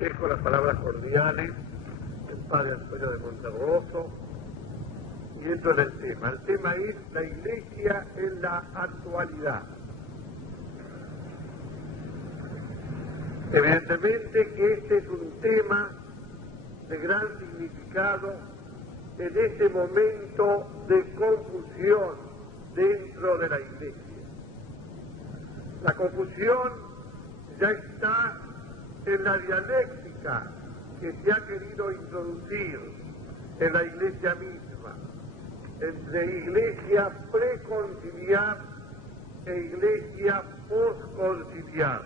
Dejo las palabras cordiales del padre Antonio de Monterroso y entro en el tema. El tema es la Iglesia en la actualidad. Evidentemente que este es un tema de gran significado en este momento de confusión dentro de la Iglesia. La confusión ya está en la dialéctica que se ha querido introducir en la Iglesia misma, entre Iglesia preconciliar e Iglesia posconciliar.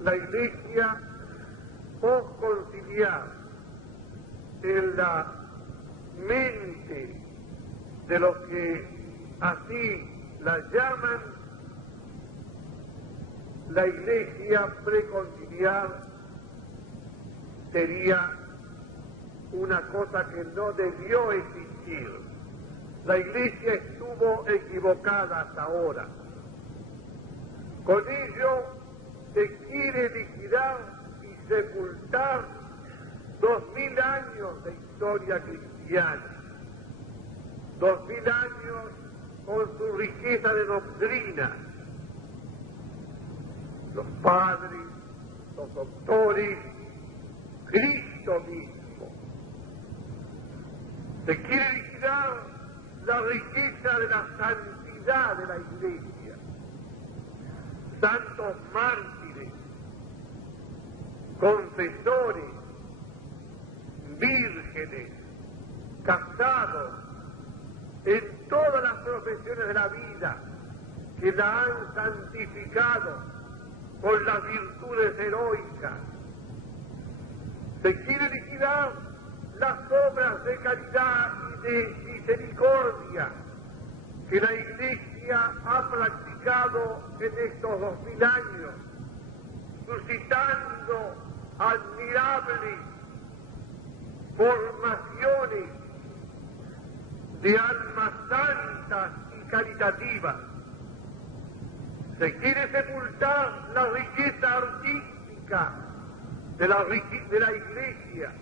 La Iglesia posconciliar en la mente de los que así la llaman, la Iglesia preconciliar sería una cosa que no debió existir. La Iglesia estuvo equivocada hasta ahora. Con ello se quiere liquidar y sepultar 2000 años de historia cristiana, 2000 años con su riqueza de doctrina. Los padres, los doctores, Cristo mismo. Se quiere liquidar la riqueza de la santidad de la Iglesia. Santos mártires, confesores, vírgenes, casados, en todas las profesiones de la vida, que la han santificado con las virtudes heroicas. Se quiere liquidar las obras de caridad y de misericordia que la Iglesia ha practicado en estos 2000 años, suscitando admirables formaciones de almas santas y caritativas. Se quiere sepultar la riqueza artística de la Iglesia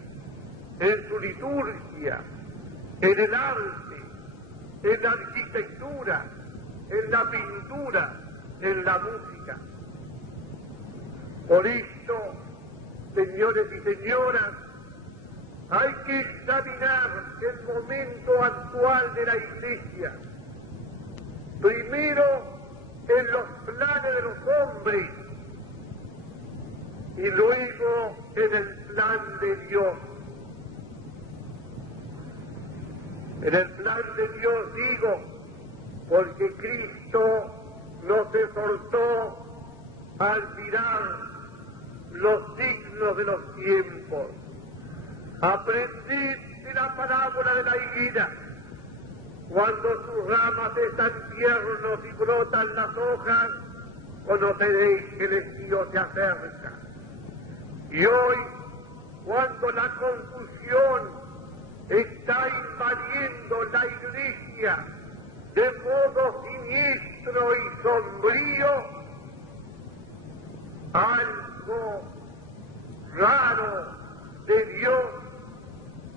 en su liturgia, en el arte, en la arquitectura, en la pintura, en la música. Por esto, señores y señoras, hay que examinar el momento actual de la Iglesia. Primero, en los planes de los hombres y luego en el plan de Dios. En el plan de Dios digo, porque Cristo no se soltó al mirar los signos de los tiempos. Aprendid de la parábola de la higuera. Cuando sus ramas están tiernos y brotan las hojas, conoceréis que el estío se acerca. Y hoy, cuando la confusión está invadiendo la Iglesia de modo siniestro y sombrío, algo raro de Dios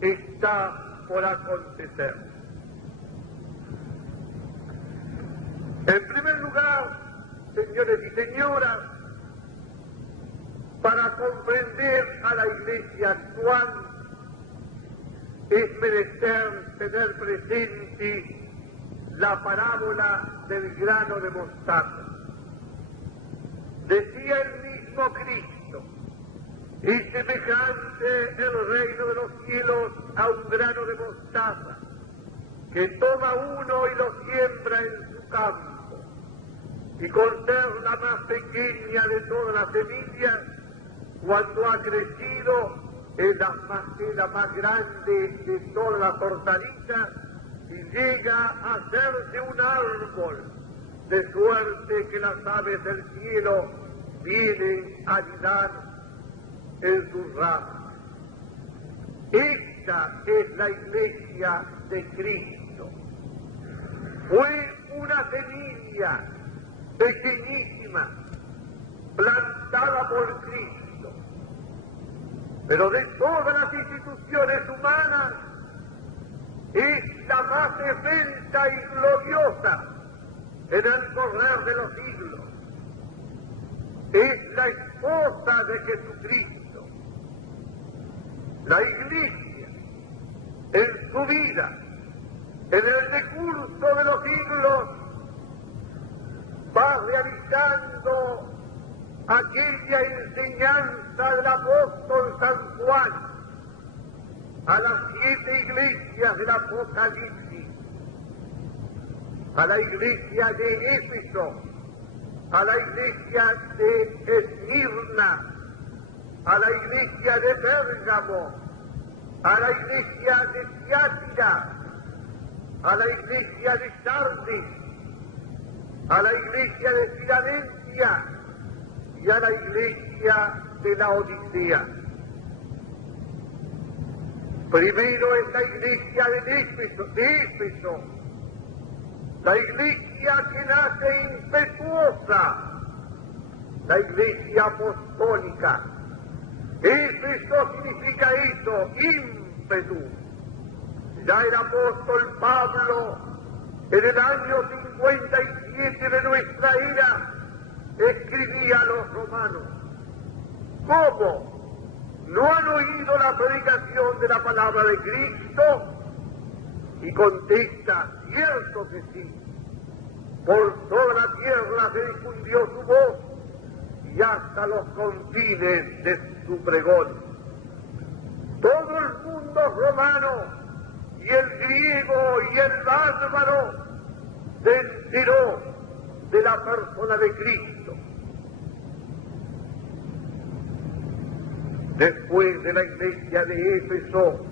está por acontecer. En primer lugar, señores y señoras, para comprender a la Iglesia actual es menester tener presente la parábola del grano de mostaza. Decía el mismo Cristo, es semejante el reino de los cielos a un grano de mostaza, que toma uno y lo siembra en su campo, y con ser la más pequeña de todas las semillas, cuando ha crecido es la más grande de todas las hortalizas y llega a hacerse un árbol, de suerte que las aves del cielo vienen a anidar en sus ramas. Esta es la Iglesia de Cristo. Fue una semilla pequeñísima, plantada por Cristo, pero de todas las instituciones humanas es la más defensa y gloriosa en el correr de los siglos. Es la esposa de Jesucristo. La Iglesia, en su vida, en el decurso de los siglos, va realizando aquella enseñanza del apóstol San Juan a las 7 iglesias del Apocalipsis, a la iglesia de Éfeso, a la iglesia de Esmirna, a la iglesia de Pérgamo, a la iglesia de Tiatira, a la iglesia de Sardis, a la iglesia de Filadelfia y a la iglesia de la Odisea. Primero es la iglesia de Éfeso, la iglesia que nace impetuosa, la iglesia apostólica. Éfeso significa eso, ímpetu. Ya el apóstol Pablo, en el año 57 de nuestra era, escribía a los romanos: ¿cómo? ¿No han oído la predicación de la palabra de Cristo? Y contesta: cierto que sí. Por toda la tierra se difundió su voz y hasta los confines de su pregón. Todo el mundo romano, y el griego y el bárbaro, se enteró de la persona de Cristo. Después de la iglesia de Éfeso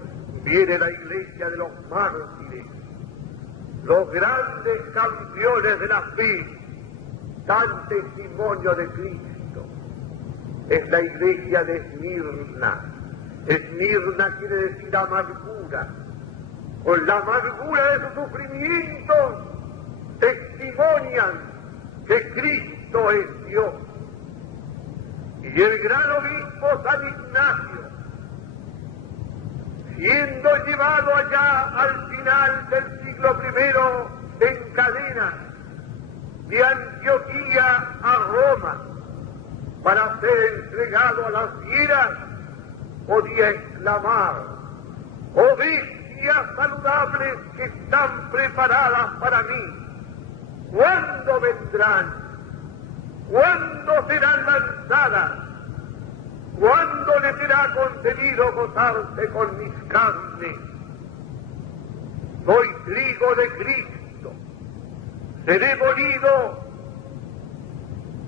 viene la iglesia de los mártires, los grandes campeones de la fe, dan testimonio de Cristo. Es la iglesia de Esmirna. Esmirna quiere decir amargura. Con la amargura de sus sufrimientos testimonian que Cristo es Dios. Y el gran obispo San Ignacio, siendo llevado allá al final del siglo I en cadena de Antioquía a Roma para ser entregado a las fieras, podía exclamar: ¡oh bestias saludables que están preparadas para mí! ¿Cuándo vendrán? ¿Cuándo serán lanzadas? ¿Cuándo les será concedido gozarse con mis carnes? Soy trigo de Cristo, seré molido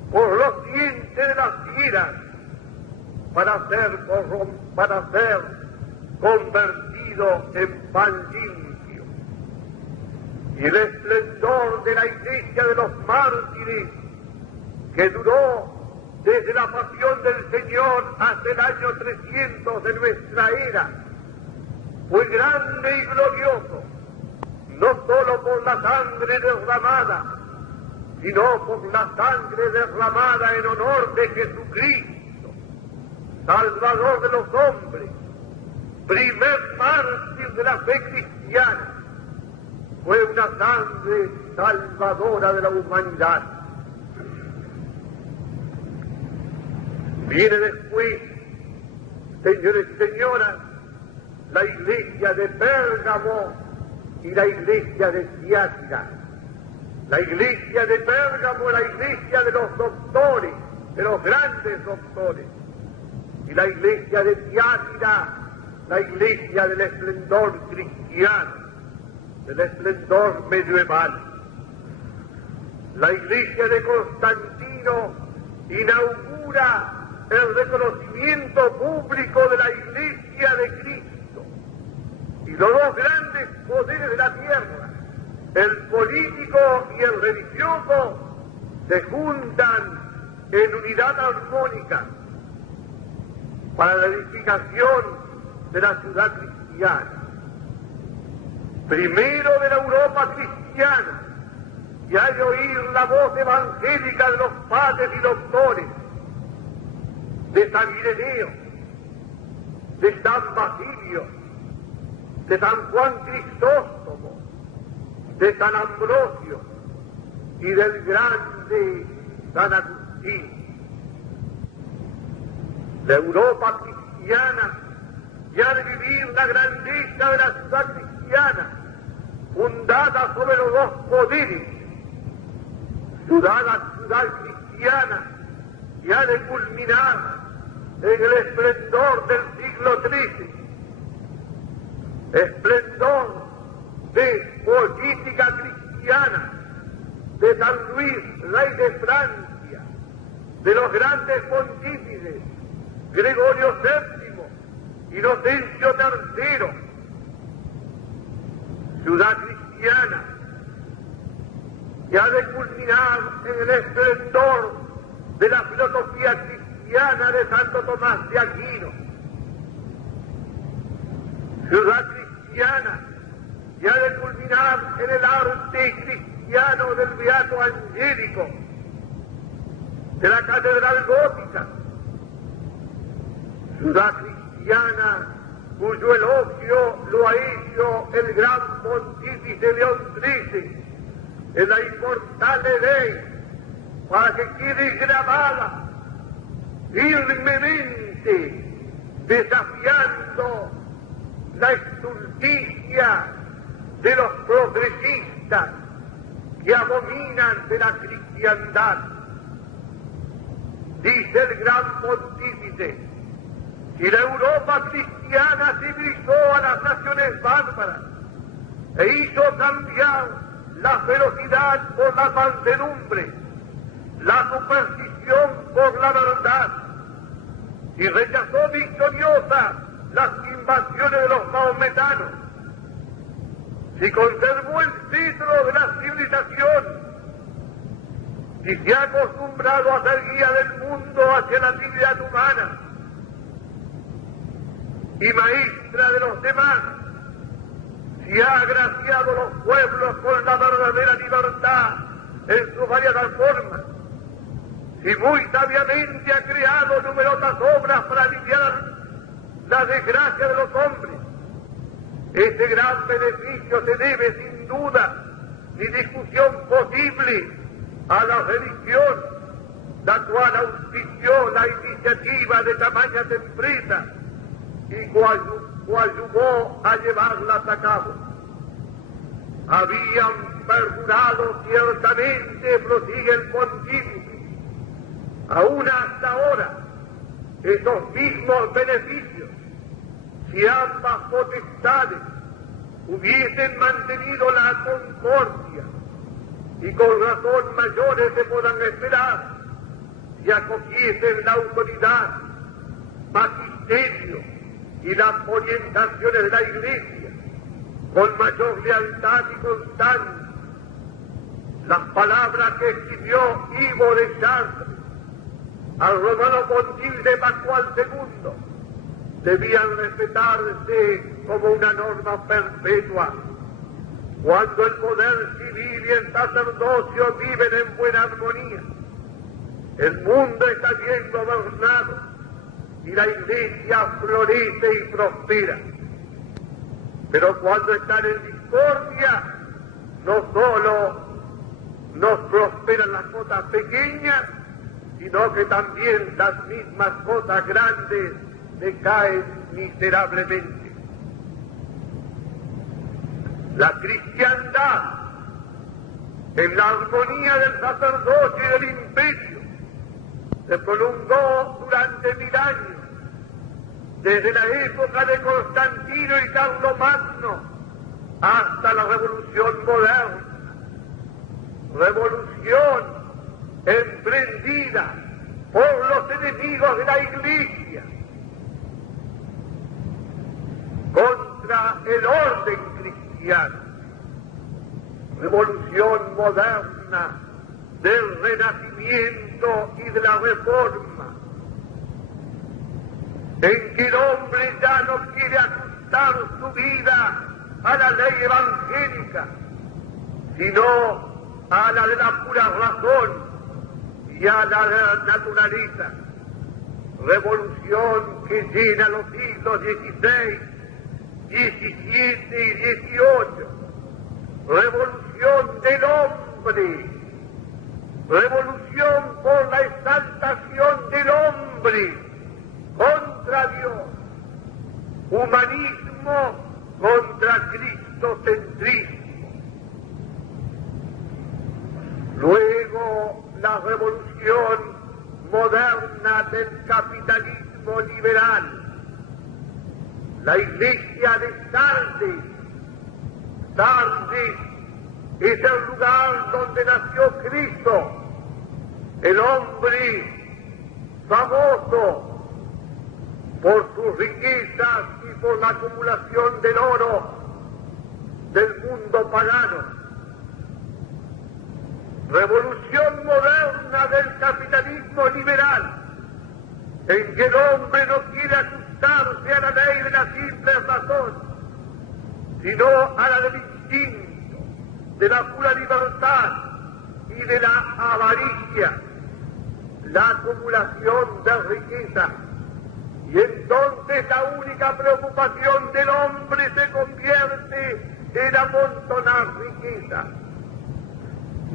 por los dientes de las fieras para ser convertido en pan limpio. Y el esplendor de la iglesia de los mártires, que duró desde la pasión del Señor hasta el año 300 de nuestra era, fue grande y glorioso, no solo por la sangre derramada, sino por la sangre derramada en honor de Jesucristo, Salvador de los hombres, primer mártir de la fe cristiana. Fue una sangre salvadora de la humanidad. Viene después, señores y señoras, la iglesia de Pérgamo y la iglesia de Tiatira. La iglesia de Pérgamo, la iglesia de los doctores, de los grandes doctores. Y la iglesia de Tiatira, la iglesia del esplendor cristiano, del esplendor medieval. La iglesia de Constantino inaugura el reconocimiento público de la iglesia de Cristo. Y los dos grandes poderes de la tierra, el político y el religioso, se juntan en unidad armónica para la edificación de la ciudad cristiana. Primero de la Europa cristiana, y hay oír la voz evangélica de los padres y doctores, de San Ireneo, de San Basilio, de San Juan Crisóstomo, de San Ambrosio y del grande San Agustín. La Europa cristiana ya de vivir la grandeza de la ciudad cristiana, fundada sobre los dos poderes, ciudad cristiana, ya de culminar en el esplendor del siglo XIII, esplendor de política cristiana, de San Luis, rey de Francia, de los grandes pontífices, Gregorio VII, Inocencio III, ciudad cristiana, que ha de culminar en el esplendor de la filosofía cristiana de Santo Tomás de Aquino, ciudad cristiana, que ha de culminar en el arte cristiano del Beato Angélico, de la Catedral Gótica, ciudad cristiana cuyo elogio lo ha hecho el gran pontífice León XIII en la inmortal ley, para que quede grabada firmemente, desafiando la estulticia de los progresistas que abominan de la cristiandad. Dice el gran pontífice: si la Europa cristiana civilizó a las naciones bárbaras e hizo cambiar la ferocidad por la mansedumbre, la superstición por la verdad, y rechazó victoriosa las invasiones de los maometanos, si conservó el cetro de la civilización y se ha acostumbrado a ser guía del mundo hacia la actividad humana y maestra de los demás, si ha agraciado a los pueblos con la verdadera libertad en sus variadas formas, si muy sabiamente ha creado numerosas obras para aliviar la desgracia de los hombres, ese gran beneficio se debe sin duda ni discusión posible a la religión, la cual auspició la iniciativa de tamañas empresas y coayudó a llevarlas a cabo. Habían perdurado ciertamente, prosigue el pontífice, aún hasta ahora, esos mismos beneficios, si ambas potestades hubiesen mantenido la concordia, y con razón mayores se puedan esperar, si acogiesen la autoridad, magisterio y las orientaciones de la Iglesia con mayor lealtad y constancia. Las palabras que escribió Ivo de Chartres al romano pontífice Pascual II debían respetarse como una norma perpetua. Cuando el poder civil y el sacerdocio viven en buena armonía, el mundo está bien gobernado y la Iglesia florece y prospera. Pero cuando están en discordia, no solo no prosperan las cosas pequeñas, sino que también las mismas cosas grandes decaen miserablemente. La cristiandad, en la armonía del sacerdocio y del imperio, se prolongó durante 1000 años, desde la época de Constantino y Carlomagno hasta la Revolución moderna. Revolución emprendida por los enemigos de la Iglesia contra el orden cristiano. Revolución moderna del Renacimiento y de la Reforma, en que el hombre ya no quiere ajustar su vida a la ley evangélica, sino a la de la pura razón y a la de la naturaleza. revolución que llena los siglos XVI, XVII y XVIII, revolución del hombre, revolución por la exaltación del hombre contra Dios, humanismo contra cristocentrismo. Luego la revolución moderna del capitalismo liberal, la iglesia de Sardes. Sardes es el lugar donde nació Cristo, el hombre famoso por sus riquezas y por la acumulación del oro del mundo pagano. Revolución moderna del capitalismo liberal, en que el hombre no quiere ajustarse a la ley de la simple razón, sino a la del instinto, de la pura libertad y de la avaricia, la acumulación de riqueza. Y entonces la única preocupación del hombre se convierte en amontonar riqueza.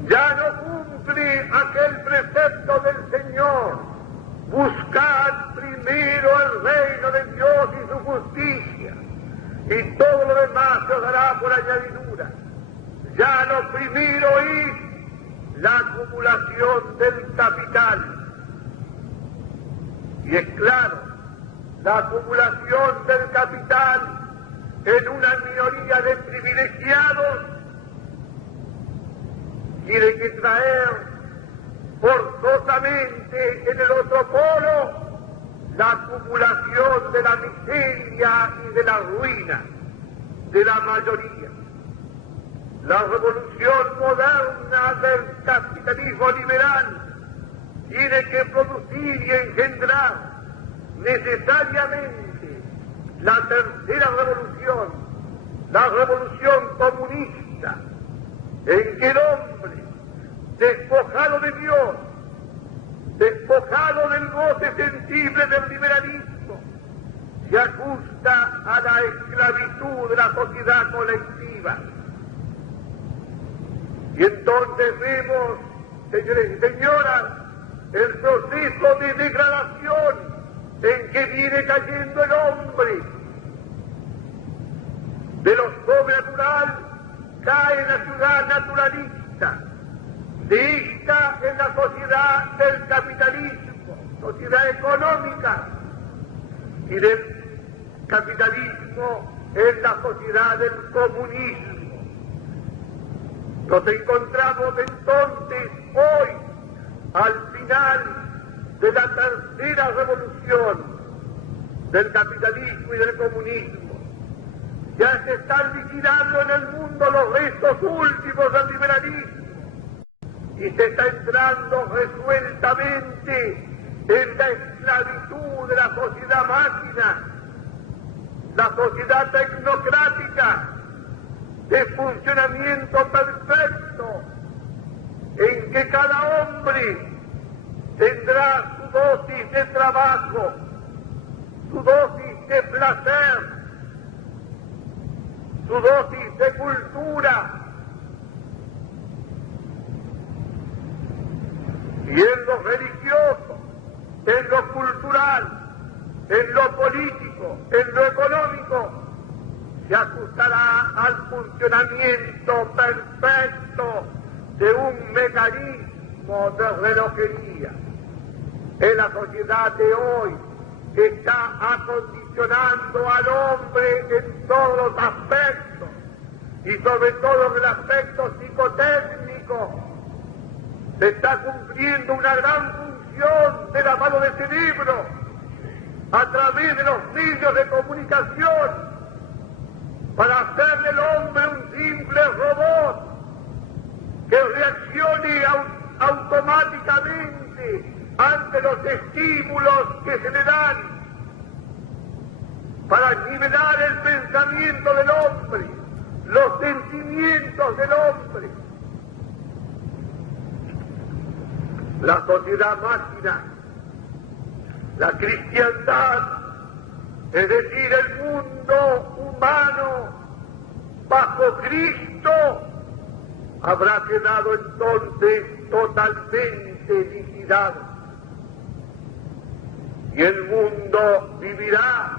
Ya no cumple aquel precepto del Señor: buscad primero el reino de Dios y su justicia, y todo lo demás se os dará por añadidura. Ya lo primero es la acumulación del capital. Y es claro, la acumulación del capital en una minoría de privilegiados tiene que traer forzosamente en el otro polo la acumulación de la miseria y de la ruina de la mayoría. La revolución moderna del capitalismo liberal tiene que producir y engendrar necesariamente la tercera revolución, la revolución comunista, en que el hombre, despojado de Dios, despojado del goce sensible del liberalismo, se ajusta a la esclavitud de la sociedad colectiva. Y entonces vemos, señores y señoras, el proceso de degradación en que viene cayendo el hombre. De lo sobrenatural cae en la ciudad naturalista, de esta en la sociedad del capitalismo, sociedad económica, y del capitalismo en la sociedad del comunismo. Nos encontramos entonces hoy al final de la tercera revolución del capitalismo y del comunismo. Ya se están liquidando en el mundo los restos últimos del liberalismo y se está entrando resueltamente en la esclavitud de la sociedad máquina, la sociedad tecnocrática de funcionamiento perfecto, en que cada hombre tendrá su dosis de trabajo, su dosis de placer, su dosis de cultura, y en lo religioso, en lo cultural, en lo político, en lo económico, se ajustará al funcionamiento perfecto de un mecanismo de relojería. En la sociedad de hoy está acondicionando al hombre en todos los aspectos, y sobre todo en el aspecto psicotécnico. Se está cumpliendo una gran función de lavado de cerebro a través de los medios de comunicación, para hacer del hombre un simple robot que reaccione automáticamente ante los estímulos que se le dan, para nivelar el pensamiento del hombre, los sentimientos del hombre. La sociedad máquina La cristiandad, es decir, el mundo humano bajo Cristo, habrá quedado entonces totalmente liquidado. Y el mundo vivirá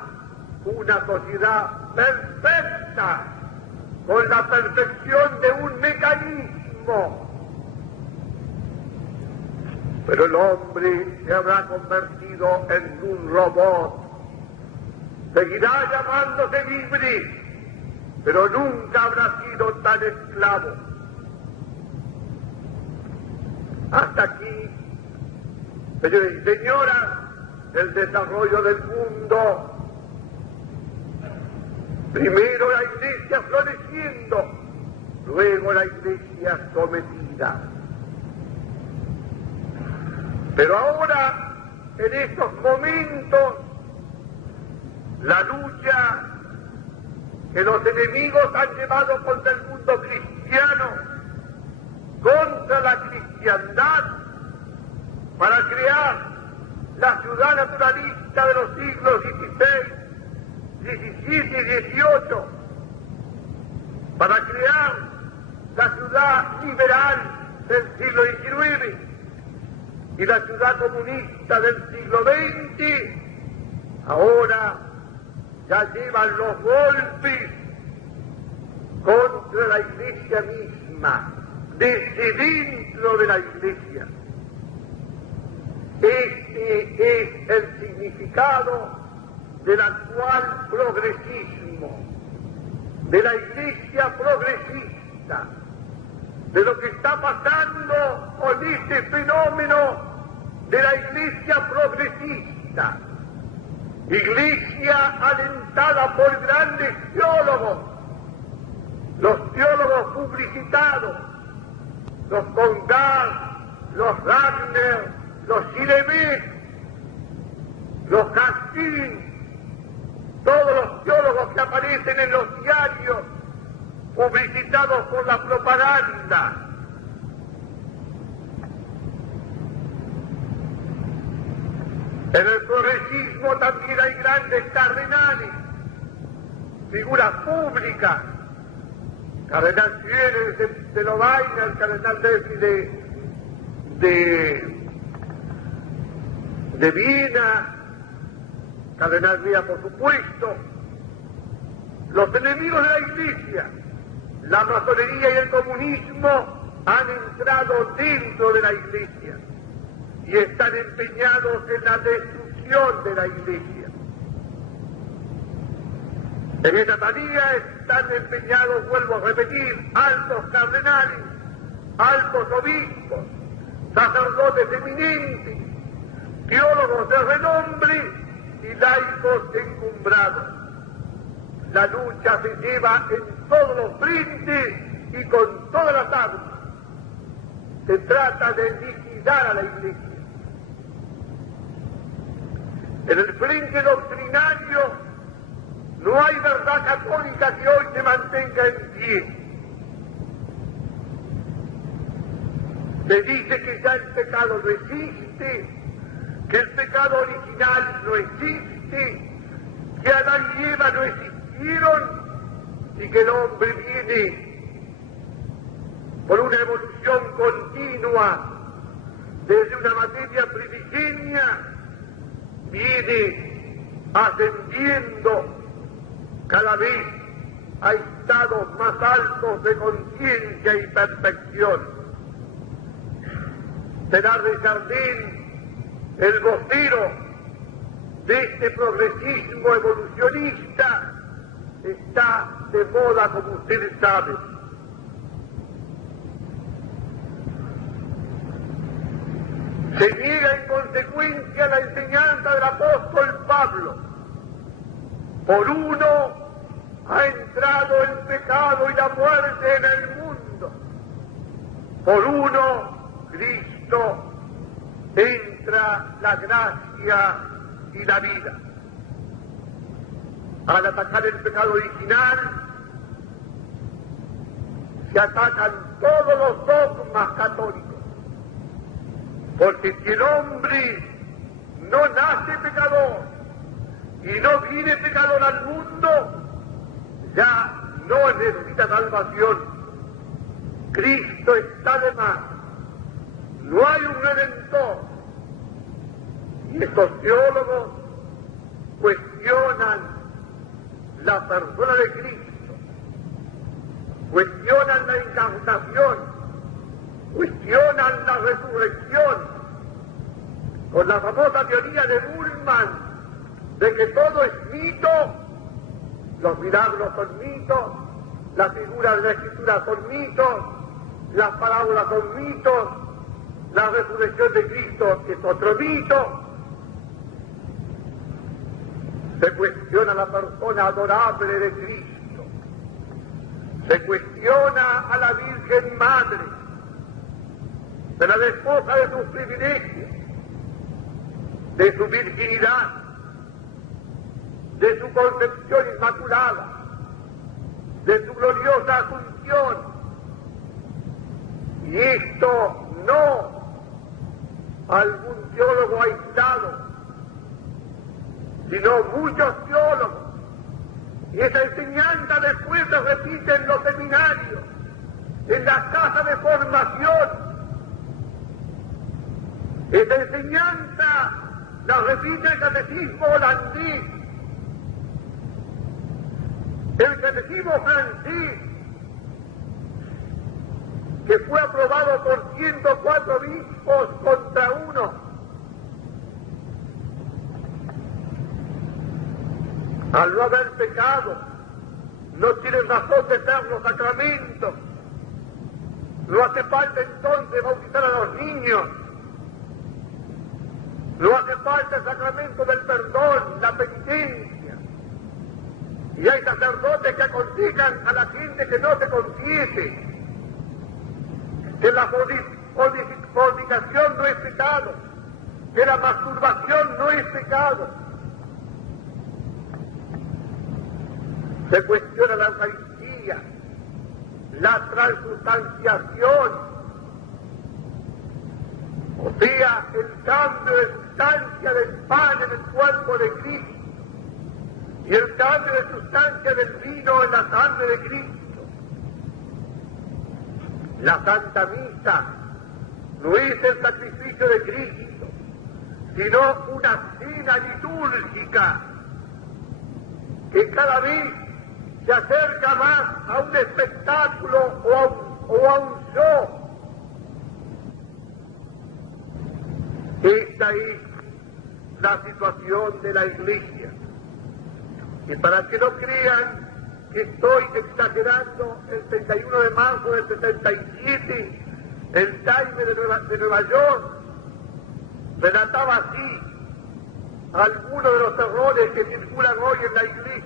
una sociedad perfecta, con la perfección de un mecanismo. Pero el hombre se habrá convertido en un robot. Seguirá llamándose libre, pero nunca habrá sido tan esclavo. Hasta aquí, señores y señoras, el desarrollo del mundo. Primero la Iglesia floreciendo, luego la Iglesia sometida. Pero ahora, en estos momentos, la lucha que los enemigos han llevado contra el mundo cristiano, contra la cristiandad, para crear la ciudad naturalista de los siglos XVI, XVII y XVIII, para crear la ciudad liberal del siglo XIX y la ciudad comunista del siglo XX, ahora ya llevan los golpes contra la Iglesia misma, desde dentro de la Iglesia. Este es el significado del actual progresismo, de la Iglesia progresista, de lo que está pasando con este fenómeno de la Iglesia progresista. Iglesia alentada por grandes teólogos, los teólogos publicitados, los Congar, los Wagner, los Silemet, los Castín, todos los teólogos que aparecen en los diarios publicitados por la propaganda. En el progresismo también hay grandes cardenales, figuras públicas, cardenal Fieres de Lovaina, el cardenal de Viena, cardenal Vía, por supuesto. Los enemigos de la Iglesia, la masonería y el comunismo, han entrado dentro de la Iglesia y están empeñados en la destrucción de la Iglesia. En esa tarea están empeñados, vuelvo a repetir, altos cardenales, altos obispos, sacerdotes eminentes, teólogos de renombre y laicos encumbrados. La lucha se lleva en todos los frentes y con todas las armas. Se trata de liquidar a la Iglesia. En el frente doctrinario no hay verdad católica que hoy se mantenga en pie. Se dice que ya el pecado no existe, que el pecado original no existe, que Adán y Eva no existieron y que el hombre viene por una evolución continua desde una materia primigenia, viene ascendiendo cada vez a estados más altos de conciencia y perfección. Bernard de Chardin, el vocero de este progresismo evolucionista, está de moda, como ustedes saben. Se niega en consecuencia la enseñanza del apóstol Pablo. Por uno ha entrado el pecado y la muerte en el mundo. Por uno, Cristo, entra la gracia y la vida. Al atacar el pecado original, se atacan todos los dogmas católicos. Porque si el hombre no nace pecador y no viene pecador al mundo, ya no necesita salvación. Cristo está de más. No hay un redentor. Y estos teólogos cuestionan la persona de Cristo, cuestionan la encarnación, cuestionan la resurrección, con la famosa teoría de Bullmann de que todo es mito. Los milagros son mitos, las figuras de la Escritura son mitos, las parábolas son mitos, la resurrección de Cristo es otro mito. Se cuestiona la persona adorable de Cristo, se cuestiona a la Virgen Madre, de la esposa de sus privilegios, de su virginidad, de su concepción inmaculada, de su gloriosa asunción. Y esto no algún teólogo aislado, sino muchos teólogos. Y esa enseñanza después se repite en los seminarios, en las casas de formación. Esa enseñanza la repite el catecismo holandés, el catecismo francés, que fue aprobado por 104 obispos contra uno. Al no haber pecado, no tienen razón de ser los sacramentos. No hace falta entonces bautizar a los niños. No hace falta el sacramento del perdón, la penitencia. Y hay sacerdotes que aconsejan a la gente que no se confiese, que la fornicación no es pecado, que la masturbación no es pecado. Se cuestiona la Eucaristía, la transustanciación, o sea, el cambio de sustancia del pan en el cuerpo de Cristo y el cambio de sustancia del vino en la sangre de Cristo. La Santa Misa no es el sacrificio de Cristo, sino una cena litúrgica que cada vez se acerca más a un espectáculo o a un show. Esta es la situación de la Iglesia. Y para que no crean que estoy exagerando, el 31 de marzo del 77, el Times de Nueva York relataba así algunos de los errores que circulan hoy en la Iglesia.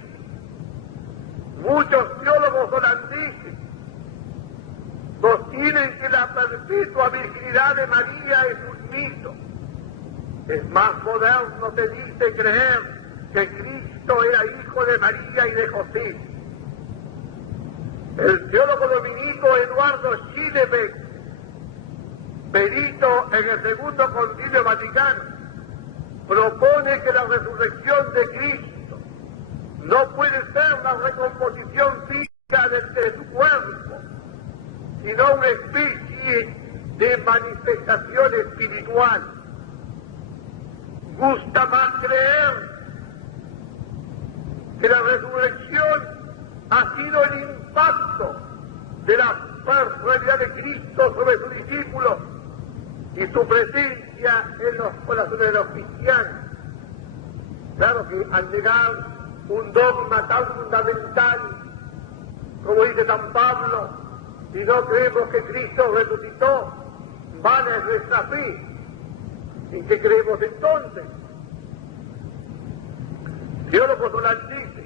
Muchos teólogos holandeses sostienen que la perpetua virginidad de María es un mito. Es más moderno, se dice, creer que Cristo era hijo de María y de José. El teólogo dominico Eduardo Schillebeck, perito en el Segundo Concilio Vaticano, propone que la resurrección de Cristo no puede ser la recomposición física de su cuerpo, sino una especie de manifestación espiritual. Gusta más creer que la resurrección ha sido el impacto de la personalidad de Cristo sobre sus discípulos y su presencia en los corazones de los cristianos. Claro que al negar un dogma tan fundamental, como dice San Pablo, si no creemos que Cristo resucitó, vana es nuestra fe. ¿En qué creemos entonces? Teólogos holandeses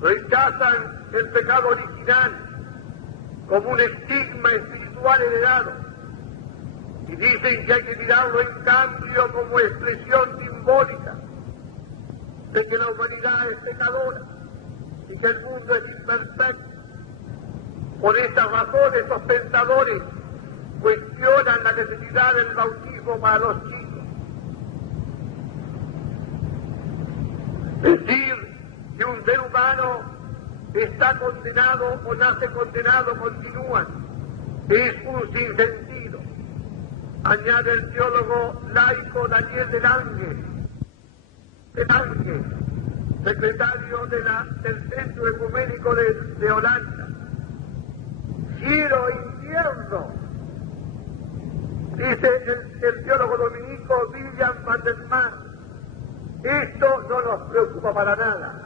rechazan el pecado original como un estigma espiritual heredado y dicen que hay que mirarlo en cambio como expresión simbólica de que la humanidad es pecadora y que el mundo es imperfecto. Por esta razón estos pensadores cuestionan la necesidad del bautismo para los chicos. está condenado o nace condenado, continúan. Es un sinsentido. Añade el teólogo laico Daniel del Ángel, secretario del Centro Ecuménico de Holanda. Cielo e infierno, dice el teólogo dominico William van der Mar. Esto no nos preocupa para nada.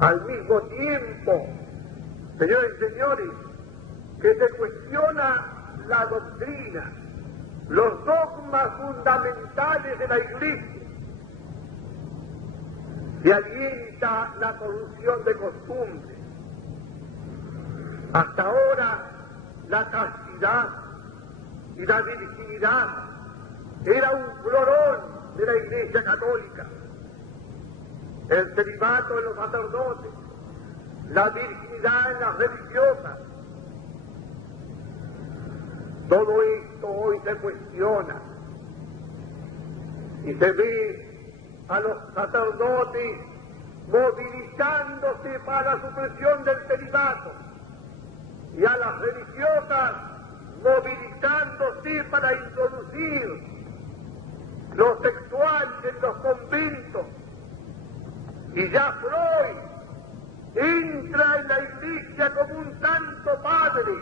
Al mismo tiempo, señores y señores, que se cuestiona la doctrina, los dogmas fundamentales de la Iglesia, se alienta la corrupción de costumbres. Hasta ahora, la castidad y la virginidad era un florón de la Iglesia Católica. El celibato en los sacerdotes, la virginidad en las religiosas. Todo esto hoy se cuestiona y se ve a los sacerdotes movilizándose para la supresión del celibato y a las religiosas movilizándose para introducir lo sexual en los conventos. Y ya Freud entra en la Iglesia como un santo padre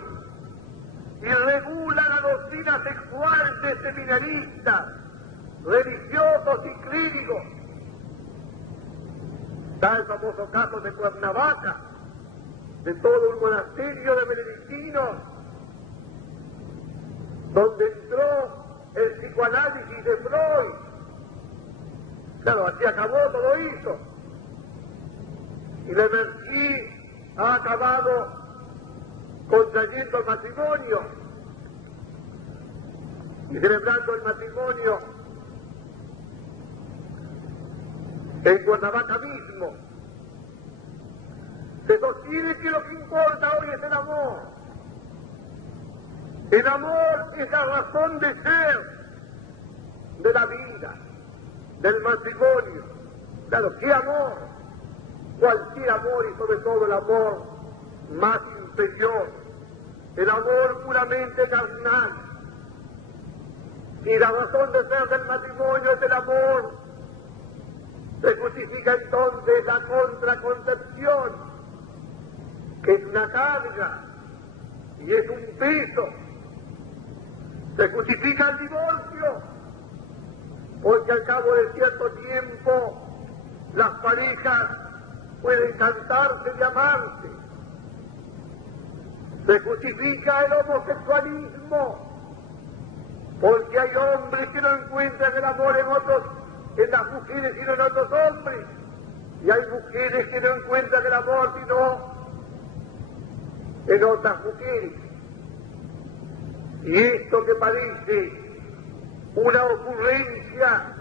y regula la doctrina sexual de seminaristas, religiosos y clérigos. Está el famoso caso de Cuernavaca, de todo un monasterio de benedictinos, donde entró el psicoanálisis de Freud. Claro, así acabó todo eso. Y Le Mercier ha acabado contrayendo el matrimonio y celebrando el matrimonio en Cuernavaca mismo. Se sostiene que lo que importa hoy es el amor. El amor es la razón de ser de la vida, del matrimonio. Claro, ¿qué amor? Cualquier amor, y sobre todo el amor más inferior, el amor puramente carnal. Y la razón de ser del matrimonio es el amor. Se justifica entonces la contraconcepción, que es una carga y es un peso. Se justifica el divorcio, porque al cabo de cierto tiempo las parejas pueden cansarse de amarse. Se justifica el homosexualismo, porque hay hombres que no encuentran el amor en las mujeres sino en otros hombres, y hay mujeres que no encuentran el amor sino en otras mujeres. Y esto que parece una ocurrencia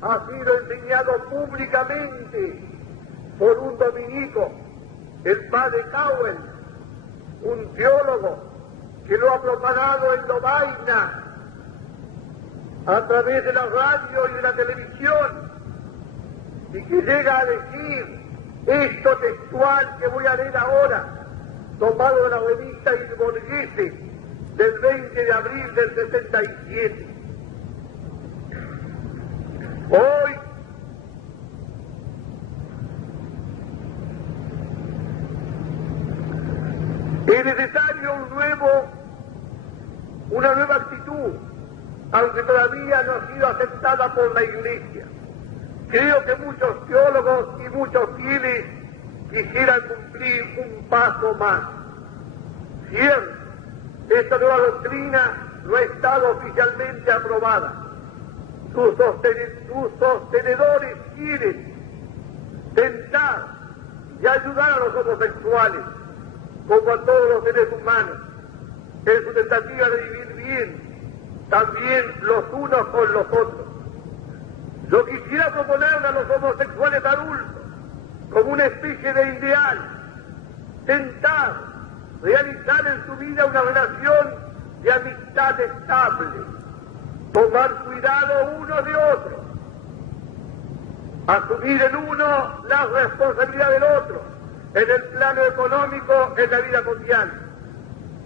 ha sido enseñado públicamente por un dominico, el padre Cowell, un teólogo que lo ha propagado en Lovaina a través de la radio y de la televisión, y que llega a decir esto textual que voy a leer ahora, tomado de la revista Il Borghese del 20 de abril del 67. Hoy es necesario una nueva actitud, aunque todavía no ha sido aceptada por la Iglesia. Creo que muchos teólogos y muchos fieles quisieran cumplir un paso más. Cierto, esta nueva doctrina no ha estado oficialmente aprobada. Sus sostenedores quieren tentar y ayudar a los homosexuales, como a todos los seres humanos, en su tentativa de vivir bien, también los unos con los otros. Yo quisiera proponerle a los homosexuales adultos, como una especie de ideal, tentar realizar en su vida una relación de amistad estable, tomar cuidado uno de otro, asumir el uno la responsabilidad del otro, en el plano económico, en la vida social,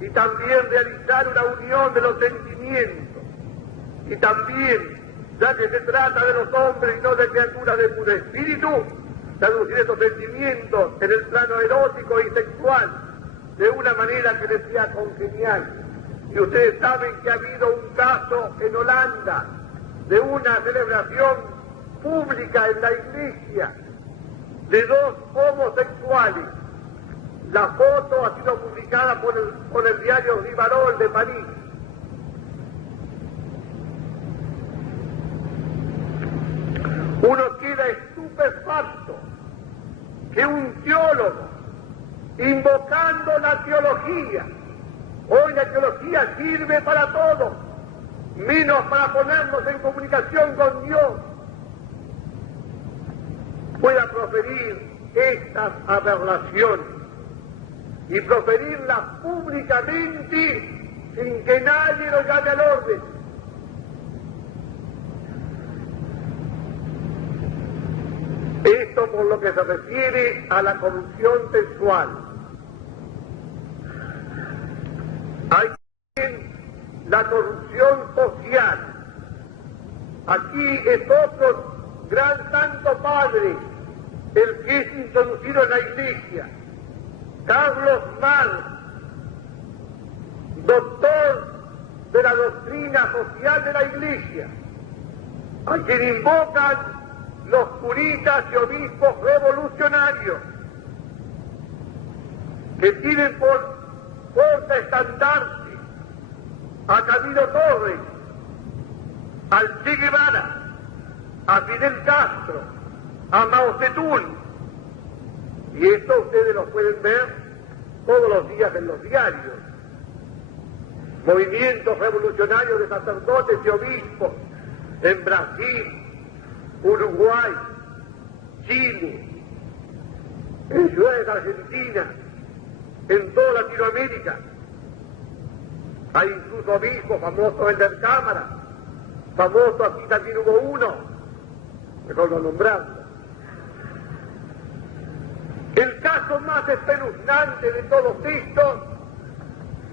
y también realizar una unión de los sentimientos, y también, ya que se trata de los hombres y no de criaturas de puro espíritu, traducir esos sentimientos en el plano erótico y sexual de una manera que les sea congenial. Y ustedes saben que ha habido un caso en Holanda de una celebración pública en la iglesia de dos homosexuales. La foto ha sido publicada por el diario Rivarol de París. Uno queda estupefacto que un teólogo, invocando la teología, hoy la teología sirve para todo, menos para ponernos en comunicación con Dios, pueda proferir estas aberraciones y proferirlas públicamente sin que nadie lo llame al orden. Esto por lo que se refiere a la corrupción sexual. Hay también la corrupción social. Aquí es otro gran santo padre, el que es introducido en la iglesia, Carlos Marx, doctor de la doctrina social de la iglesia, a quien invocan los curitas y obispos revolucionarios, que tienen por portaestandarte a Camilo Torres, al Che Guevara, a Fidel Castro, a Mao Zedong, y esto ustedes lo pueden ver todos los días en los diarios. Movimientos revolucionarios de sacerdotes y obispos en Brasil, Uruguay, Chile, en ciudades argentinas, en toda Latinoamérica. Hay incluso obispos famosos en la Cámara, famoso aquí también hubo uno, mejor no nombrarlo. El caso más espeluznante de todos estos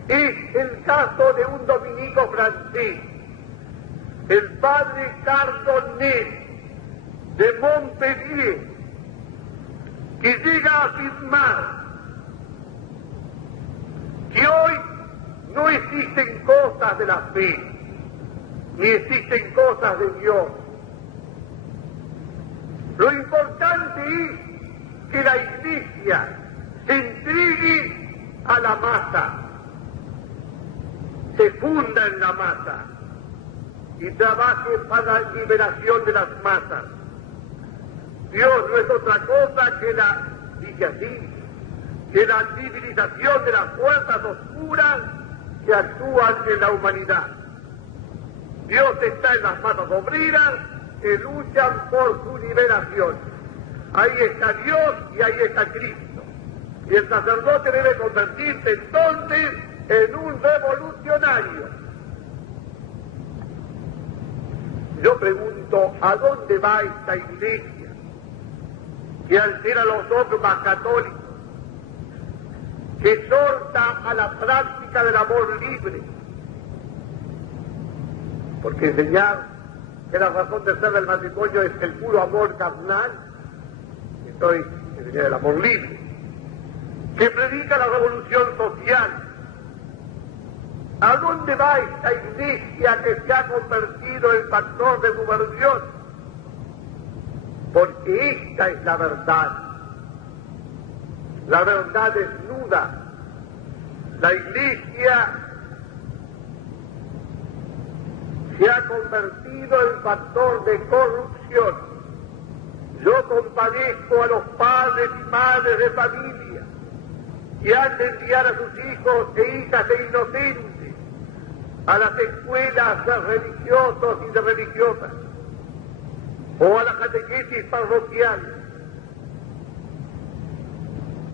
es el caso de un dominico francés, el padre Cardonnet de Montpellier, que llega a afirmar que hoy no existen cosas de la fe, ni existen cosas de Dios. Lo importante es que la iglesia se entregue a la masa, se funda en la masa y trabaje para la liberación de las masas. Dios no es otra cosa que la, dice así, que la civilización de las fuerzas oscuras que actúan en la humanidad. Dios está en las masas obreras que luchan por su liberación. Ahí está Dios y ahí está Cristo. Y el sacerdote debe convertirse entonces en un revolucionario. Yo pregunto, ¿a dónde va esta iglesia que altera los dogmas católicos, que exhorta a la práctica del amor libre? Porque enseñar que la razón de ser del matrimonio es el puro amor carnal, entonces enseñar el amor libre, que predica la revolución social. ¿A dónde va esta iglesia que se ha convertido en factor de subversión? Porque esta es la verdad desnuda. La iglesia se ha convertido en factor de corrupción. Yo compadezco a los padres y madres de familia que han de enviar a sus hijos e hijas de inocentes a las escuelas de religiosos y de religiosas, o a la catequesis parroquial,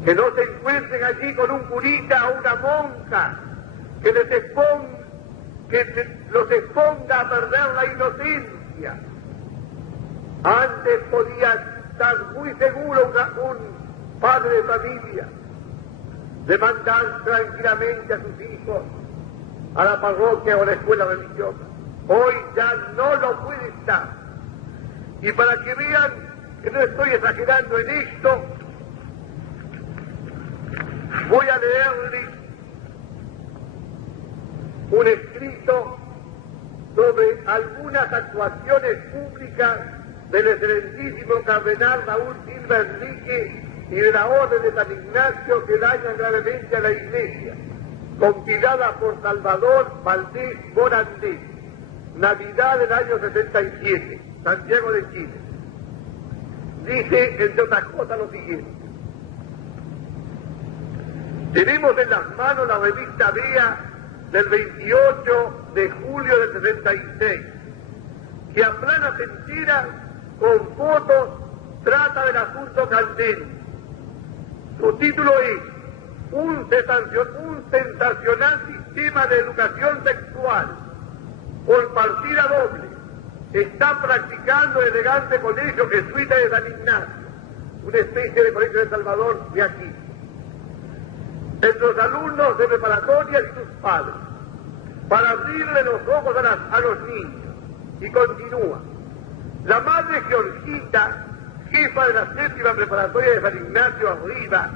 que no se encuentren allí con un curita o una monja que los exponga a perder la inocencia, Antes podía estar muy seguro un padre de familia de mandar tranquilamente a sus hijos a la parroquia o a la escuela religiosa. Hoy ya no lo puede estar. Y para que vean que no estoy exagerando en esto, voy a leerles un escrito sobre algunas actuaciones públicas del excelentísimo cardenal Raúl Silva Enrique y de la Orden de San Ignacio que dañan gravemente a la Iglesia, compilada por Salvador Valdés Morandés, Navidad del año 67, Santiago de Chile. Dice, entre otras cosas, lo siguiente: tenemos en las manos la revista Vea del 28 de julio del 66, que a planas enteras, con fotos, trata del asunto candente. Su título es un sensacional sistema de educación sexual por partida doble está practicando el elegante colegio jesuita de San Ignacio, una especie de colegio de Salvador de aquí, entre los alumnos de preparatorias y sus padres, para abrirle los ojos a los niños. Y continúa: la madre Georgita, jefa de la 7ª preparatoria de San Ignacio arriba,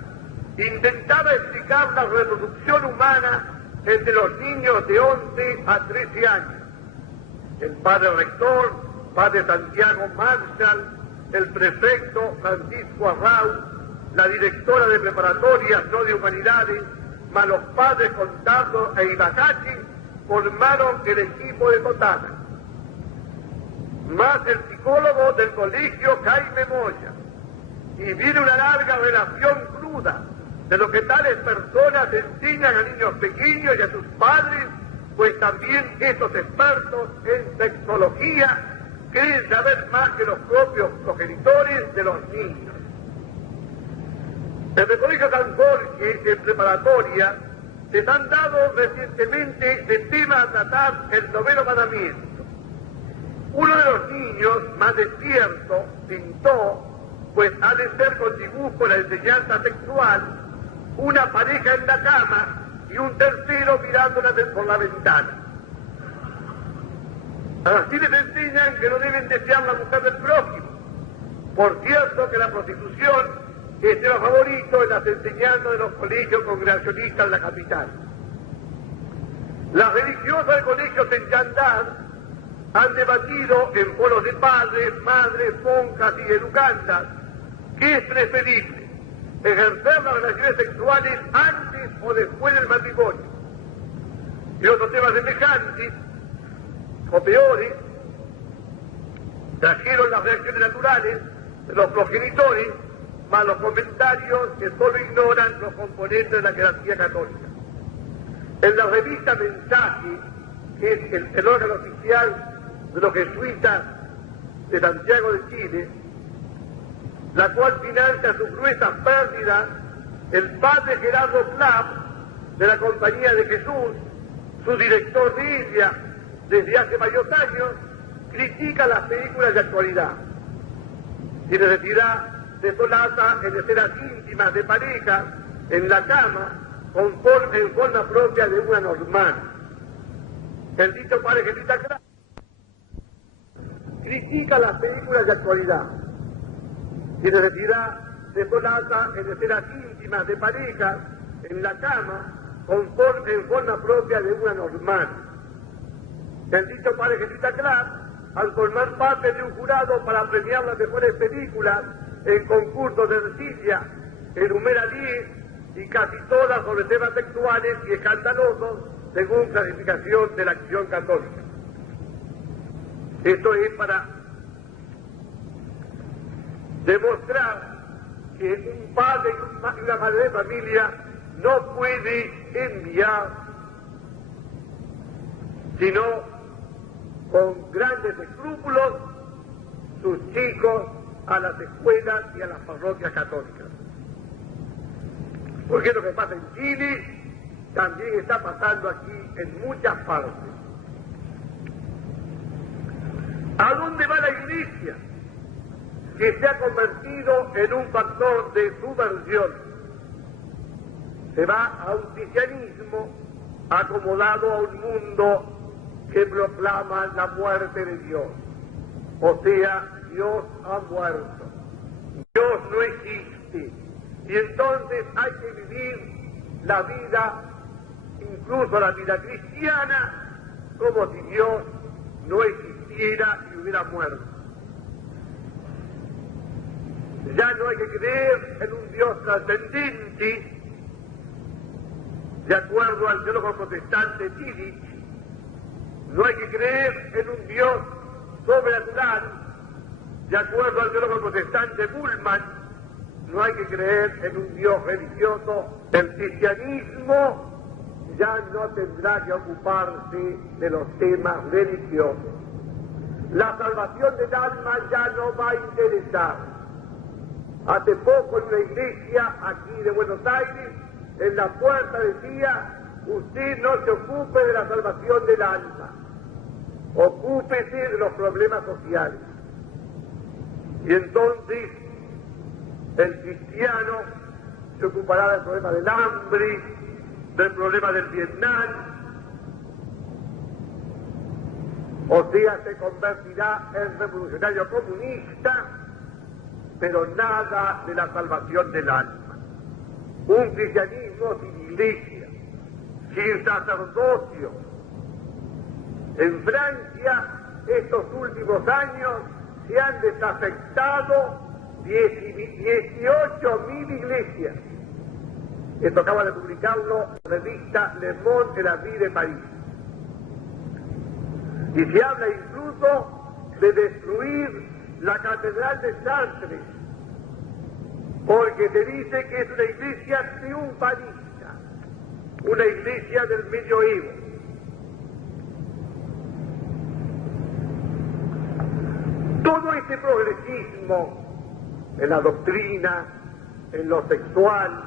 intentaba explicar la reproducción humana entre los niños de 11 a 13 años. El padre rector, padre Santiago Marshall, el prefecto Francisco Arrau, la directora de preparatorias no de humanidades, más los padres Contardo e Ibacachi, formaron el equipo de Totana, más el psicólogo del colegio Jaime Moya, y viene una larga relación cruda de lo que tales personas enseñan a niños pequeños y a sus padres, pues también estos expertos en sexología creen saber más que los propios progenitores de los niños. En el colegio San Jorge, en preparatoria, les han dado recientemente de tema a tratar el 9º mandamiento. Uno de los niños, más despierto, pintó, pues ha de ser con dibujo la enseñanza sexual, una pareja en la cama y un tercero mirándola por la ventana. Así les enseñan que no deben desear la mujer del prójimo. Por cierto que la prostitución es tema favorito en las enseñanzas de los colegios congregacionistas de la capital. Las religiosas del colegio Tenchandar han debatido en foros de padres, madres, monjas y educandas que es preferible ejercer las relaciones sexuales antes o después del matrimonio. Y otros temas semejantes o peores trajeron las reacciones naturales de los progenitores, más los comentarios que solo ignoran los componentes de la jerarquía católica. En la revista Mensaje, que es el órgano oficial de los jesuitas de Santiago de Chile, la cual financia sus gruesas pérdidas, el padre Gerardo Clapp, de la Compañía de Jesús, su director de ella desde hace varios años, critica las películas de actualidad. Tiene necesidad de solata en escenas íntimas de pareja, en la cama, en forma propia de una normal. El dicho padre jesuita Clapp critica las películas de actualidad. Tiene necesidad de solata en escenas íntimas de pareja, en la cama, en forma propia de una normal. El dicho padre jesuita Clapp, al formar parte de un jurado para premiar las mejores películas en concursos de Ercilia, enumera 10 y casi todas sobre temas sexuales y escandalosos según clasificación de la Acción Católica. Esto es para demostrar que un padre y una madre de familia no puede enviar sino con grandes escrúpulos sus chicos a las escuelas y a las parroquias católicas. Porque lo que pasa en Chile también está pasando aquí en muchas partes. ¿A dónde va la Iglesia que se ha convertido en un factor de subversión. Se va a un cristianismo acomodado a un mundo que proclama la muerte de Dios. O sea, Dios ha muerto. Dios no existe. Y entonces hay que vivir la vida, incluso la vida cristiana, como si Dios no existiera y hubiera muerto. Ya no hay que creer en un Dios trascendente, de acuerdo al teólogo protestante Tillich. No hay que creer en un Dios sobrenatural, de acuerdo al teólogo protestante Bullman. No hay que creer en un Dios religioso. El cristianismo ya no tendrá que ocuparse de los temas religiosos. La salvación del alma ya no va a interesar. Hace poco en una iglesia aquí de Buenos Aires, en la puerta decía: usted no se ocupe de la salvación del alma, ocúpese de los problemas sociales. Y entonces el cristiano se ocupará del problema del hambre, del problema del Vietnam, o sea, se convertirá en revolucionario comunista, pero nada de la salvación del alma. Un cristianismo sin iglesia, sin sacerdocio. En Francia, estos últimos años, se han desafectado 18.000 iglesias. Esto acaba de publicarlo la revista Le Monde de la Vie de París. Y se habla incluso de destruir la catedral de Chartres, porque se dice que es una iglesia triunfalista, una iglesia del medioevo. Todo este progresismo en la doctrina, en lo sexual,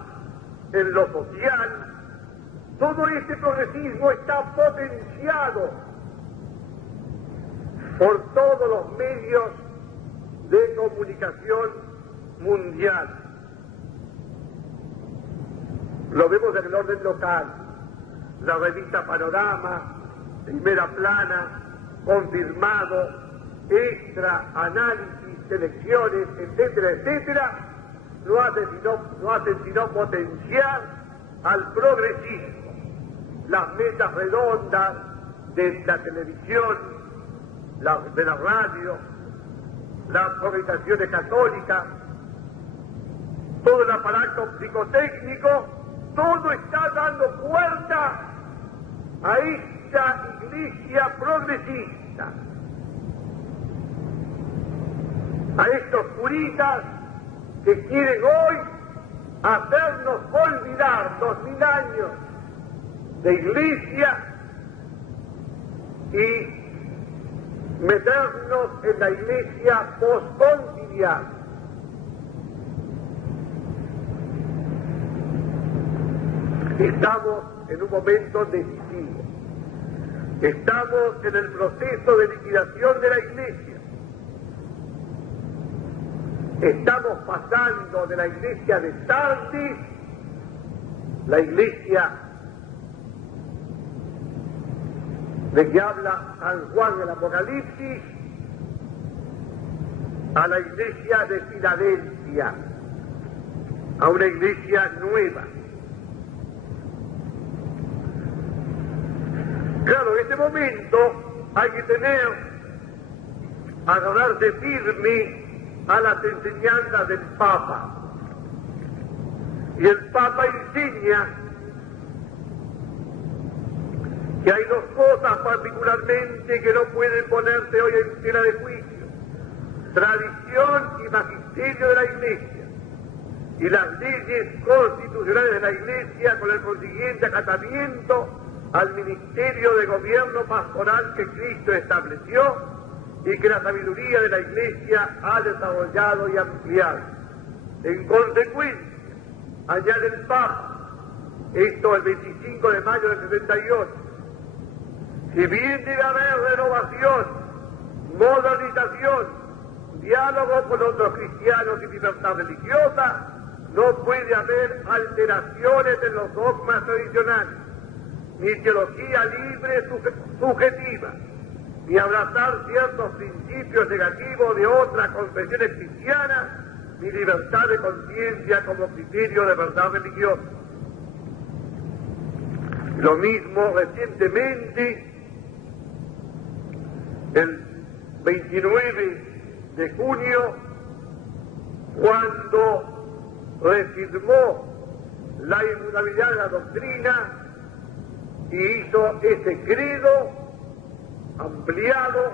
en lo social, todo este progresismo está potenciado por todos los medios de comunicación mundial. Lo vemos en el orden local: la revista Panorama, Primera Plana, Confirmado, Extra, Análisis, Selecciones, etcétera, etcétera, no hacen sino potenciar al progresismo. Las mesas redondas de la televisión, de la radio, las organizaciones católicas, todo el aparato psicotécnico, todo está dando puerta a esta iglesia progresista, a estos curitas que quieren hoy hacernos olvidar 2000 años de iglesia y meternos en la iglesia posconciliar. Estamos en un momento decisivo. Estamos en el proceso de liquidación de la iglesia. Estamos pasando de la iglesia de Sardis, la iglesia de que habla San Juan del Apocalipsis, a la iglesia de Filadelfia, a una iglesia nueva. Claro, en este momento hay que agarrarse firme a las enseñanzas del Papa. Y el Papa enseña que hay dos cosas particularmente que no pueden ponerse hoy en tela de juicio: tradición y magisterio de la Iglesia, y las leyes constitucionales de la Iglesia, con el consiguiente acatamiento al ministerio de gobierno pastoral que Cristo estableció y que la sabiduría de la Iglesia ha desarrollado y ampliado. En consecuencia, añade el Papa, esto el 25 de mayo del 78, si bien debe haber renovación, modernización, diálogo con otros cristianos y libertad religiosa, no puede haber alteraciones en los dogmas tradicionales, ni teología libre subjetiva, ni abrazar ciertos principios negativos de otras confesiones cristianas, ni libertad de conciencia como criterio de verdad religiosa. Lo mismo recientemente, el 29 de junio, cuando reafirmó la inmutabilidad de la doctrina y hizo ese credo ampliado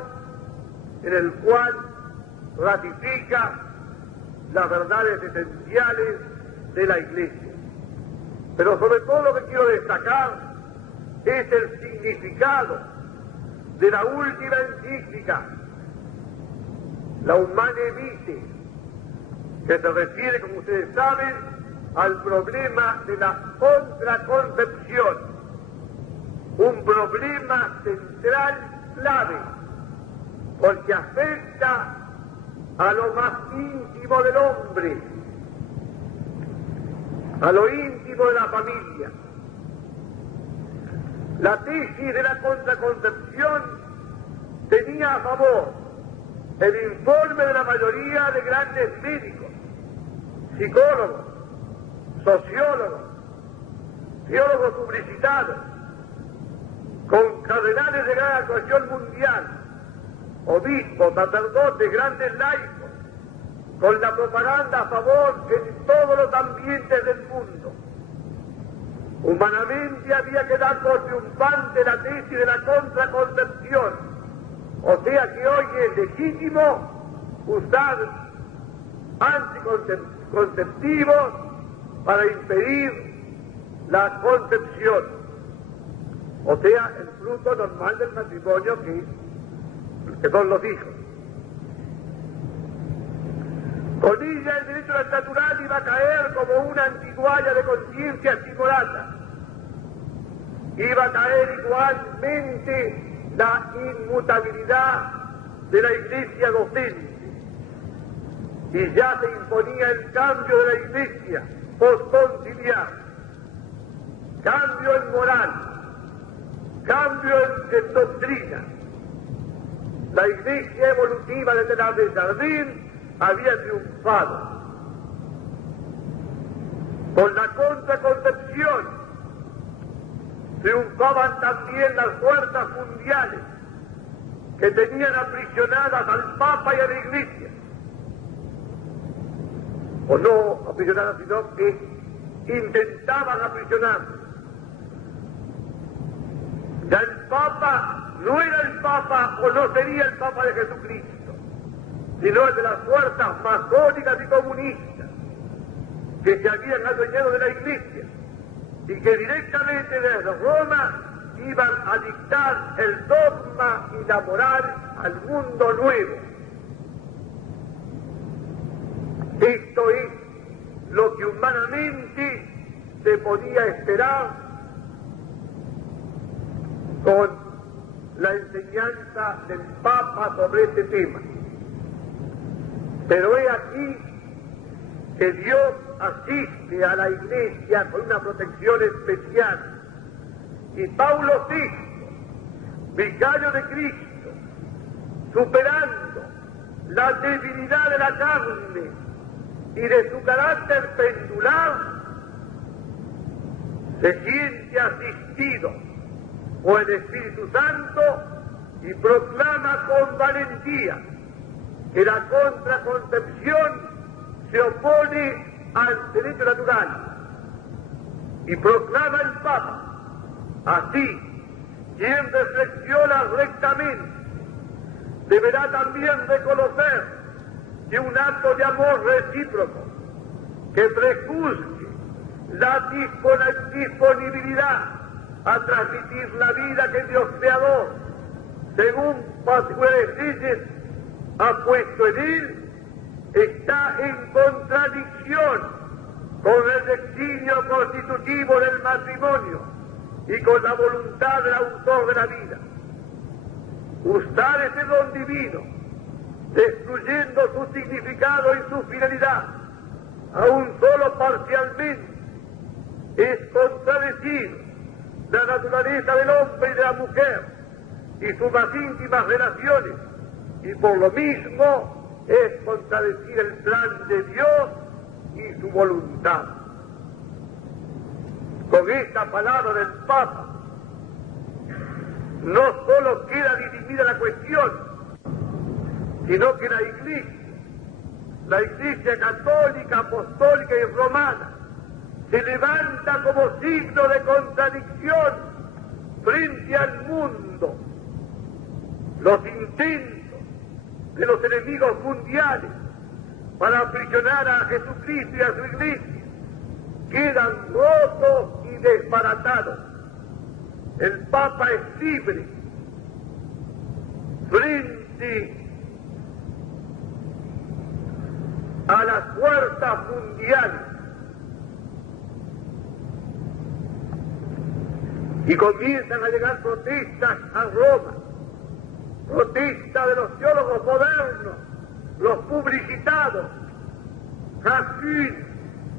en el cual ratifica las verdades esenciales de la Iglesia. Pero sobre todo lo que quiero destacar es el significado de la última encíclica, la Humanae Vitae, que se refiere, como ustedes saben, al problema de la contraconcepción, un problema central clave, porque afecta a lo más íntimo del hombre, a lo íntimo de la familia. La tesis de la contraconcepción tenía a favor el informe de la mayoría de grandes médicos, psicólogos, sociólogos, teólogos publicitados, con cardenales de gran actuación mundial, obispos, sacerdotes, grandes laicos, con la propaganda a favor en todos los ambientes del mundo. Humanamente había que dar por triunfante la tesis de la contraconcepción, o sea que hoy es legítimo usar anticonceptivos para impedir la concepción, o sea, el fruto normal del matrimonio que son los hijos. Con ella el derecho natural iba a caer como una antiguaya de conciencia estimulada. Iba a caer igualmente la inmutabilidad de la Iglesia docente. Y ya se imponía el cambio de la Iglesia postconciliar, cambio en moral, cambio en doctrina. La Iglesia evolutiva desde la de Jardín había triunfado. Con la contraconcepción triunfaban también las fuerzas mundiales que tenían aprisionadas al Papa y a la Iglesia. O no aprisionadas, sino que intentaban aprisionar. Ya el Papa no era el Papa o no sería el Papa de Jesucristo, sino el de las fuerzas masónicas y comunistas que se habían adueñado de la Iglesia y que directamente desde Roma iban a dictar el dogma y la moral al mundo nuevo. Esto es lo que humanamente se podía esperar con la enseñanza del Papa sobre este tema. Pero he aquí que Dios asiste a la Iglesia con una protección especial. Y Paulo VI, vicario de Cristo, superando la debilidad de la carne y de su carácter pendular, se siente asistido por el Espíritu Santo y proclama con valentía que la contraconcepción se opone al derecho natural, y proclama el Papa: así, quien reflexiona rectamente deberá también reconocer que un acto de amor recíproco que prejuzgue la disponibilidad a transmitir la vida que Dios creador, según particulares leyes, ha puesto en él, está en contradicción con el designio constitutivo del matrimonio y con la voluntad del autor de la vida. Usar ese don divino destruyendo su significado y su finalidad, aún solo parcialmente, es contradecir la naturaleza del hombre y de la mujer y sus más íntimas relaciones, y por lo mismo es contradecir el plan de Dios y su voluntad. Con esta palabra del Papa no solo queda dirimida la cuestión, sino que la Iglesia católica, apostólica y romana, se levanta como signo de contradicción frente al mundo. Los intentos de los enemigos mundiales para aprisionar a Jesucristo y a su Iglesia quedan rotos y desbaratados. El Papa es libre frente a las fuerzas mundiales y comienzan a llegar protestas a Roma, protestas de los teólogos modernos, los publicitados, Haskell,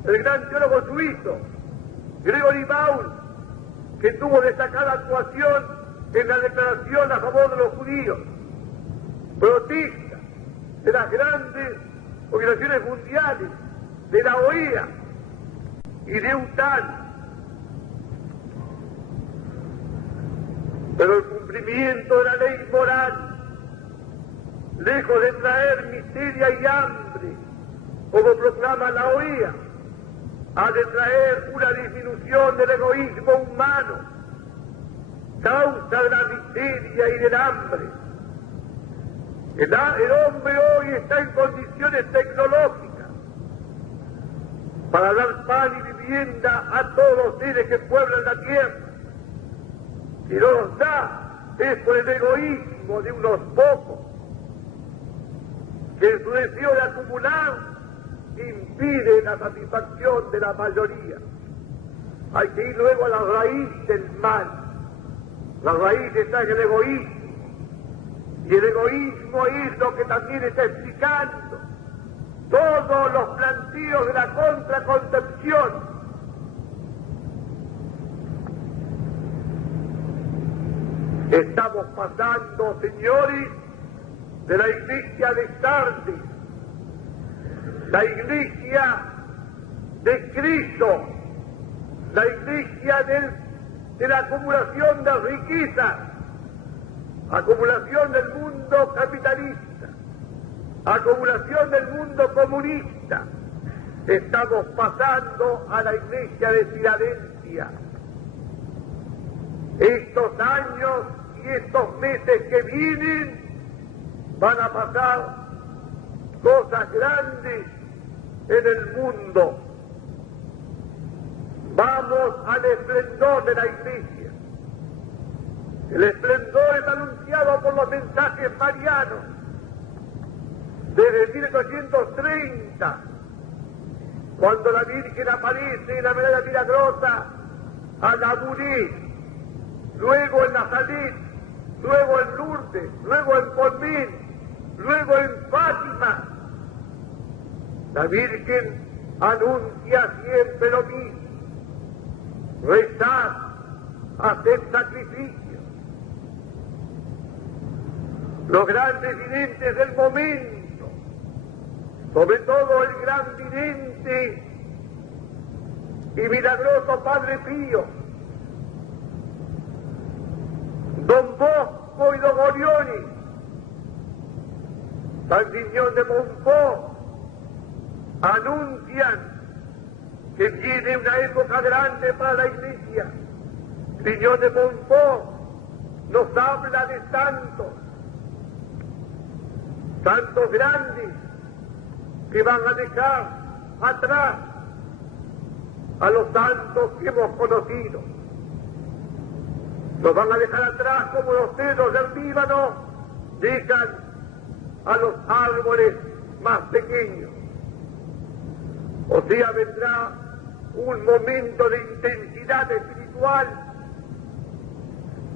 el gran teólogo suizo, Gregory Baul, que tuvo destacada actuación en la declaración a favor de los judíos, protestas de las grandes organizaciones mundiales, de la OEA y de UTAN. Pero el cumplimiento de la ley moral, lejos de traer miseria y hambre, como proclama la OEA, ha de traer una disminución del egoísmo humano, causa de la miseria y del hambre. El hombre hoy está en condiciones tecnológicas para dar pan y vivienda a todos los seres que pueblan la tierra. Si no los da, es por el egoísmo de unos pocos, que en su deseo de acumular impide la satisfacción de la mayoría. Hay que ir luego a la raíz del mal. La raíz está en el egoísmo. Y el egoísmo es lo que también está explicando todos los planteos de la contraconcepción. Estamos pasando, señores, de la iglesia de Sardes, la iglesia de Cristo, la iglesia de la acumulación de riquezas, acumulación del mundo capitalista, acumulación del mundo comunista. Estamos pasando a la iglesia de Filadelfia. Estos años y estos meses que vienen van a pasar cosas grandes en el mundo. Vamos al esplendor de la iglesia. El esplendor es anunciado por los mensajes marianos desde 1830, cuando la Virgen aparece en la medalla milagrosa a Naburí, luego en Nazaret, luego en Lourdes, luego en Colmín, luego en Fátima. La Virgen anuncia siempre lo mismo: rezar, hacer sacrificios. Los grandes videntes del momento, sobre todo el gran vidente y milagroso Padre Pío, Don Bosco y Don Orioni, San Simeón de Montfort, anuncian que viene una época grande para la Iglesia. Simeón de Montfort nos habla de santos grandes que van a dejar atrás a los santos que hemos conocido. Nos van a dejar atrás como los cedros del Líbano dejan a los árboles más pequeños. O sea, vendrá un momento de intensidad espiritual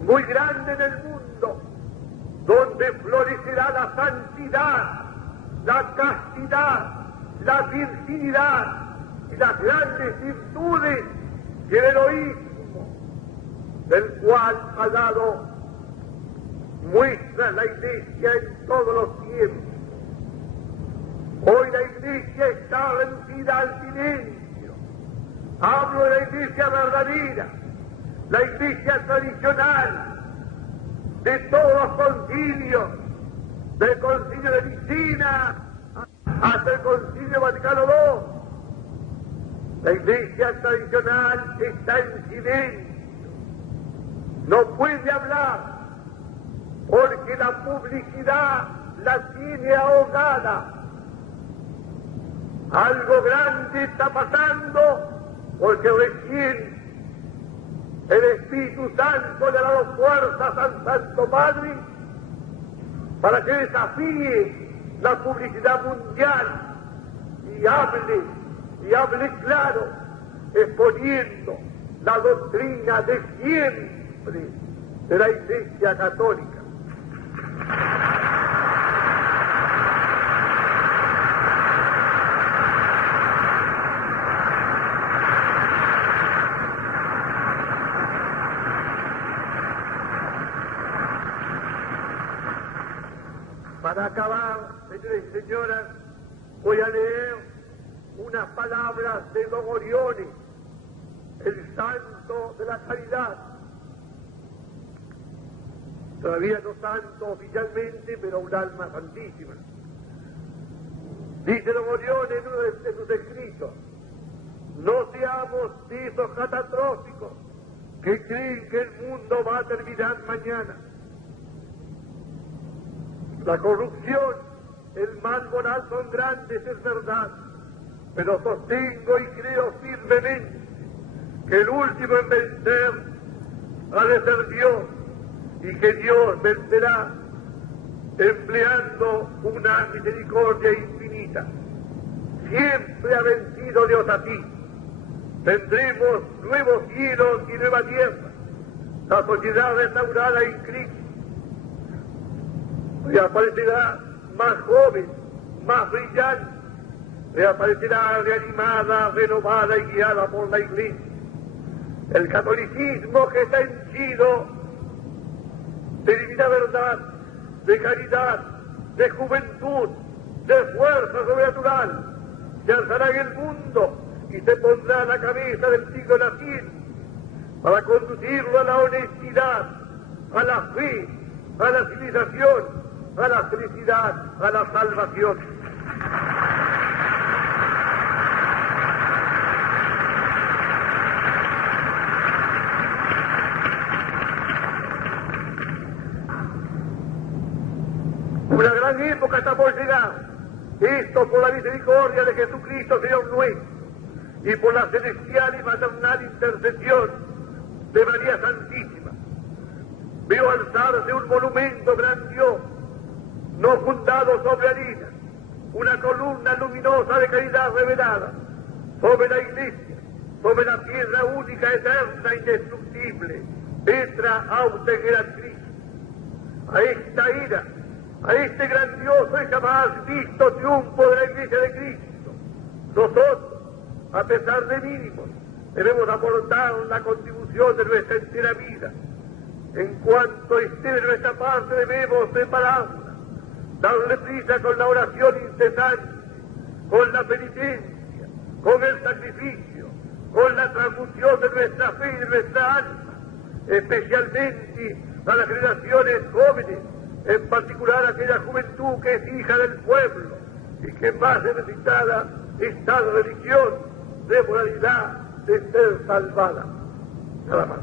muy grande en el mundo, donde florecerá la santidad la castidad, la virginidad y las grandes virtudes y el heroísmo del cual ha dado muestra la Iglesia en todos los tiempos. Hoy la Iglesia está reducida al silencio. Hablo de la Iglesia verdadera, la Iglesia tradicional, de todos los concilios, del Concilio de Nicea hasta el Concilio Vaticano II. La Iglesia tradicional está en silencio, no puede hablar, porque la publicidad la tiene ahogada. Algo grande está pasando, porque recién el Espíritu Santo le ha dado fuerzas al Santo Padre para que desafíe la publicidad mundial y hable claro, exponiendo la doctrina de siempre de la Iglesia Católica. Para acabar, señores y señoras, voy a leer unas palabras de Don Orione, el santo de la caridad. Todavía no santo oficialmente, pero un alma santísima. Dice Don Orione en uno de sus escritos: no seamos de esos catastróficos que creen que el mundo va a terminar mañana. La corrupción, el mal moral son grandes, es verdad, pero sostengo y creo firmemente que el último en vencer ha de ser Dios, y que Dios vencerá empleando una misericordia infinita. Siempre ha vencido Dios así. Tendremos nuevos cielos y nueva tierra, la sociedad restaurada en Cristo. Reaparecerá más joven, más brillante, reaparecerá reanimada, renovada y guiada por la Iglesia. El catolicismo que está henchido de divina verdad, de caridad, de juventud, de fuerza sobrenatural, se alzará en el mundo y se pondrá a la cabeza del siglo naciente para conducirlo a la honestidad, a la fe, a la civilización, a la felicidad, a la salvación. Una gran época está por llegar. Esto por la misericordia de Jesucristo, Señor nuestro, y por la celestial y maternal intercesión de María Santísima. Veo alzarse un monumento grandioso, no fundado sobre harina, una columna luminosa de caridad revelada sobre la Iglesia, sobre la piedra única, eterna, indestructible, Petra auta Cristo. A esta ira, a este grandioso y jamás visto triunfo de la Iglesia de Cristo, nosotros, a pesar de mínimos, debemos aportar la contribución de nuestra entera vida. En cuanto esté de nuestra parte, debemos prepararla, darle prisa con la oración incesante, con la penitencia, con el sacrificio, con la transfusión de nuestra fe y de nuestra alma, especialmente a las generaciones jóvenes, en particular aquella juventud que es hija del pueblo y que más necesitada está de religión, de moralidad, de ser salvada. Nada más.